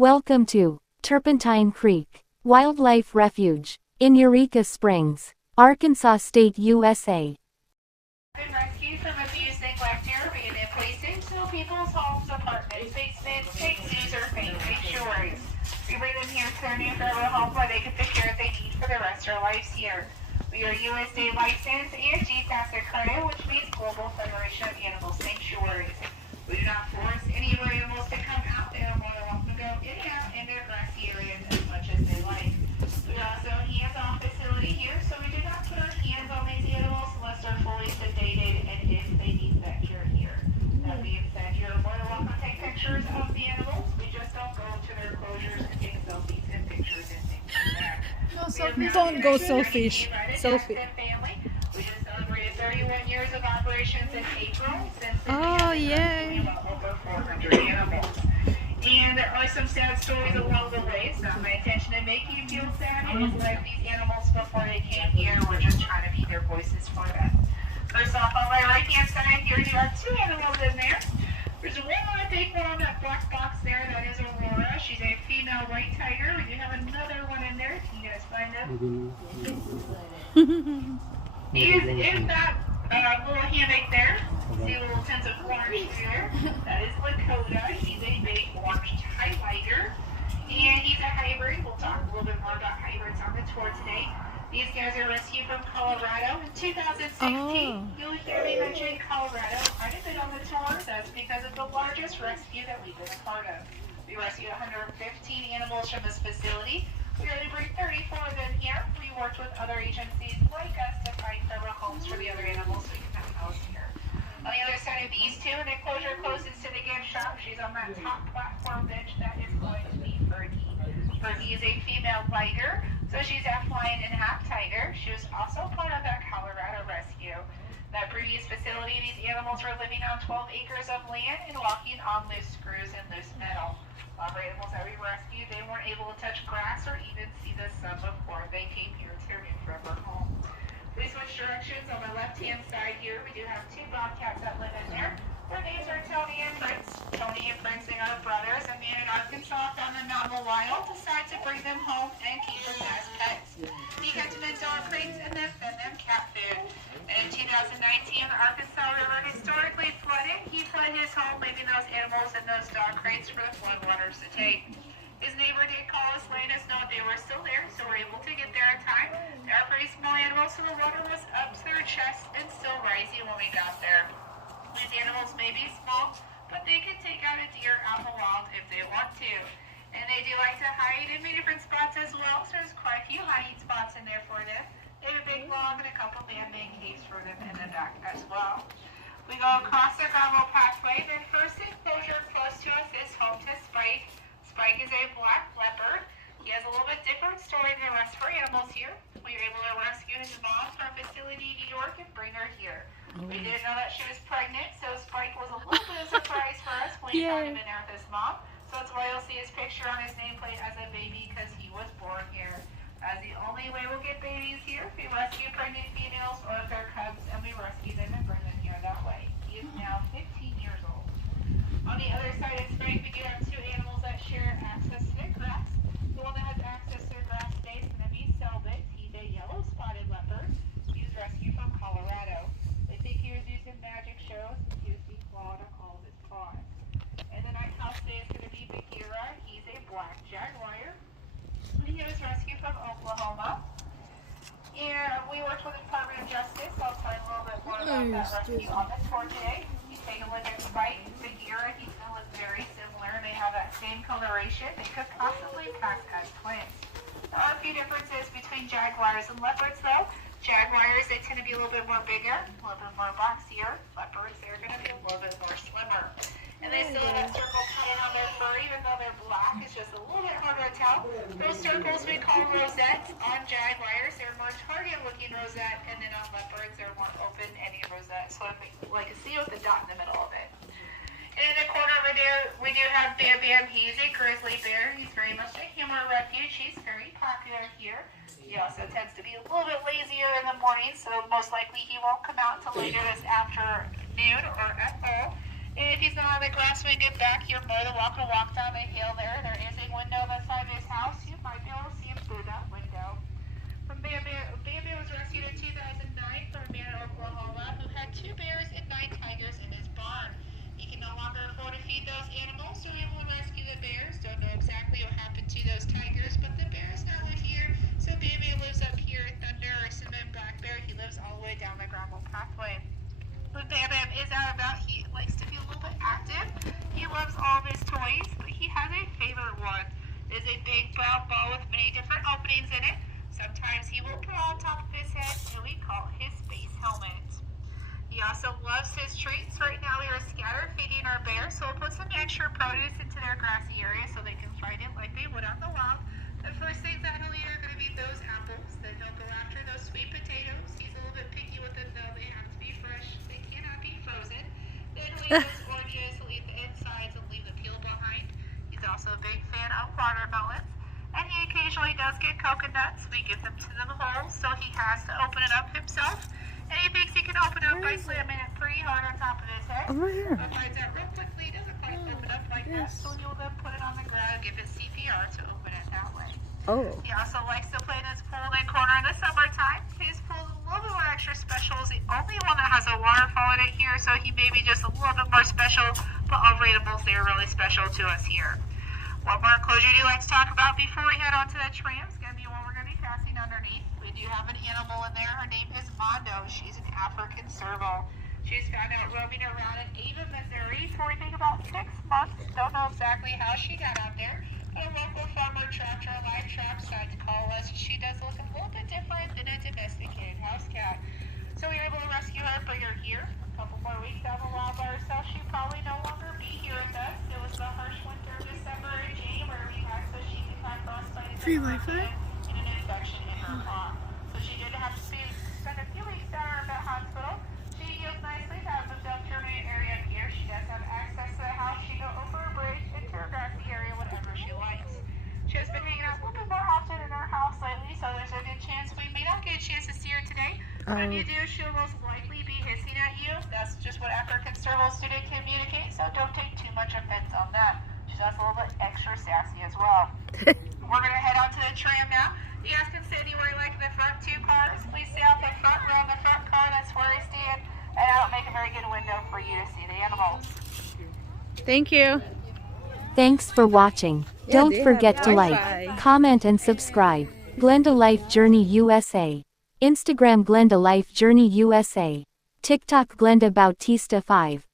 Welcome to Turpentine Creek Wildlife Refuge in Eureka Springs, Arkansas State, USA. Been rescued from abuse, neglect, or abandoned places, so people's homes, apartments, basements, fake zoos, or fake sanctuaries. We bring them here to their new forever home where they get the care they need for the rest of their lives here. We are USA licensed and GPAS accredited, which means Global Federation of Animal Sanctuaries. We do not force any of our animals to come out. They are more than welcome to go in and out in their grassy areas as much as they like. We are also a hands-on facility here, so we do not put our hands on these animals unless they're fully sedated and if they need that care here. That being said, you're more than welcome to take pictures of the animals. We just don't go to their enclosures and take selfies and pictures and things like that. No, don't go selfish. Selfie. We just celebrated 31 years of operations in April. Oh, yay. Over 400 animals. And there are some sad stories along the way. It's not my intention to make you feel sad. It is like these animals before they came here. We're just trying to be their voices for them. First off, on my right-hand side here, you have two animals in there. There's one on a big one on that black box there. That is Aurora. She's a female white tiger. We do have another one in there. Can you guys find him? He is in that little hammock there. See a little tint of orange there. That is Lakota. He's a big orange highlighter. And he's a hybrid. We'll talk a little bit more about hybrids on the tour today. These guys are rescued from Colorado in 2016. You'll hear me mention Colorado quite a bit on the tour. That's because of the largest rescue that we've been a part of. We rescued 115 animals from this facility. We already bring 34 of them here. We worked with other agencies like us to find forever homes for the other animals we can have housed here. On the other side of these two, an enclosure closest to the gift shop. She's on that top platform bench. That is going to be Fergie. Fergie is a female liger, so she's half lion and half tiger. She was also part of that Colorado rescue. That previous facility, these animals were living on 12 acres of land and walking on loose screws and loose metal. Our animals that we rescued, they weren't able to touch grass or even see the sun before they came here to their new forever home. We switch directions. On the left-hand side here, we do have two Bobcats that live in there. Their names are Tony and Prince. Tony and Prince, they are brothers. A man in Arkansas found them out in the wild, decided to bring them home and keep them as pets. He got them in dog crates and then fed them cat food. And in 2019, the Arkansas River historically flooded. He put his home, leaving those animals in those dog crates for the floodwaters to take. His neighbor did call us, letting us know they were still there, so we're able to get there in time. They are pretty small animals, so the water was up to their chest and still rising when we got there. These animals may be small, but they can take out a deer out in the wild if they want to. And they do like to hide in many different spots as well, so there's quite a few hiding spots in there for them. They have a big log and a couple man-made caves for them in the back as well. We go across the gravel pathway. The first enclosure close to us is home to Spike. Spike is a black leopard. He has a little bit different story than the rest of our animals here. We were able to rescue his mom from a facility in New York and bring her here. We didn't know that she was pregnant, so Spike was a little bit of a surprise for us when we found him in there with his mom. So that's why you'll see his picture on his nameplate as a baby, because he was born here. That's the only way we'll get babies here. We rescue pregnant females or if they're cubs, and we rescue them and bring them here that way. He is now 15 years old. On the other side of Spike, we do have two animals that share access to the grass. The one that has access to the grass today is going to be Selbit. He's a yellow spotted leopard. He was rescued from Colorado. They think he was using magic shows. He was being clawed on all of his paws. And the night house today is going to be Bagheera. He's a black jaguar. He was rescued from Oklahoma. And we worked with the Department of Justice. I'll tell you a little bit more about that rescue on the tour today. You take a look at Spike and Bagheera. He's going to look very similar. They have that same coloration. They could possibly pass as twins. There are a few differences between jaguars and leopards, though. Jaguars, they tend to be a little bit more bigger, a little bit more boxier. Leopards, they're going to be a little bit more slimmer. And they still have that circle pattern on their fur, even though they're black. It's just a little bit harder to tell. Those circles we call rosettes on jaguars. They're more target-looking rosette, and then on leopards, they're more open-ended rosette. So like a C with a dot in the middle of it. And in the corner over there, we do have Bam Bam. He's a grizzly bear. He's very much a humor refuge. He's very popular here. He also tends to be a little bit lazier in the morning, so most likely he won't come out until later this afternoon or at all. And if he's not on the grass when we get back, you're more than welcome to walk down the hill there. There is a It is a big brown ball with many different openings in it. Sometimes he will put on top of his head, and we call it his space helmet. He also loves his treats. Right now we are scatter feeding our bears, so we'll put some extra produce into their grassy area so they can find it like they would on the wild. The first things that he'll eat are going to be those apples. Then he'll go after those sweet potatoes. He's a little bit picky with them though. They have to be fresh. They cannot be frozen. Then he'll eat those oranges. He'll eat the insides and leave the peel behind. He's also a big fan of watermelons. And he occasionally does get coconuts. We give them to them whole, so he has to open it up himself. And he thinks he can open up by slamming it pretty hard on top of his head. Over here. But finds out real quickly, he doesn't quite open up like that, so he'll then put it on the ground and give his CPR to open it that way. Oh. He also likes to play in his pool in the corner in the summertime. His pool is a little bit more extra special. It's the only one that has a waterfall in it here, so he may be just a little bit more special, but all ratables, they're really special to us here. One more enclosure do like to talk about before we head on to the tram is going to be one we're going to be passing underneath. We do have an animal in there. Her name is Mondo. She's an African serval. She's found out roaming around in Ava, Missouri for I think about 6 months. Don't know exactly how she got out there. But a local farmer trapped her live trap, decided to call us. She does look a little bit different than a domesticated house cat. So we were able to rescue her, bring her here. A couple more weeks down the wild by herself, she'd probably no longer be here with us. It was the harsh winter of December and January we had, so she had frostbite Free Wi-Fi? and an infection in her paw. So she did have to spend a few weeks down at the hospital. She healed nicely, has moved up to her main area here. She does have access to the house. She can go over a bridge into her grassy area whenever she likes. She has been hanging out a little bit more often in our house lately, so there's a good chance we may not get a chance to see her today. But if you do, she'll most likely be hissing at you. That's just what African servals do to communicate, so don't take too much offense on that. She's also a little bit extra sassy as well. We're going to head on to the tram now. You guys can sit anywhere you like in the front 2 cars. Please stay out the front row in the front car. That's where I stand. And that'll make a very good window for you to see the animals. Thank you. Thanks for watching. Don't they forget have to Wi-Fi. like, comment and subscribe. Glenda Life Journey USA. Instagram Glenda Life Journey USA. TikTok Glenda Bautista 5.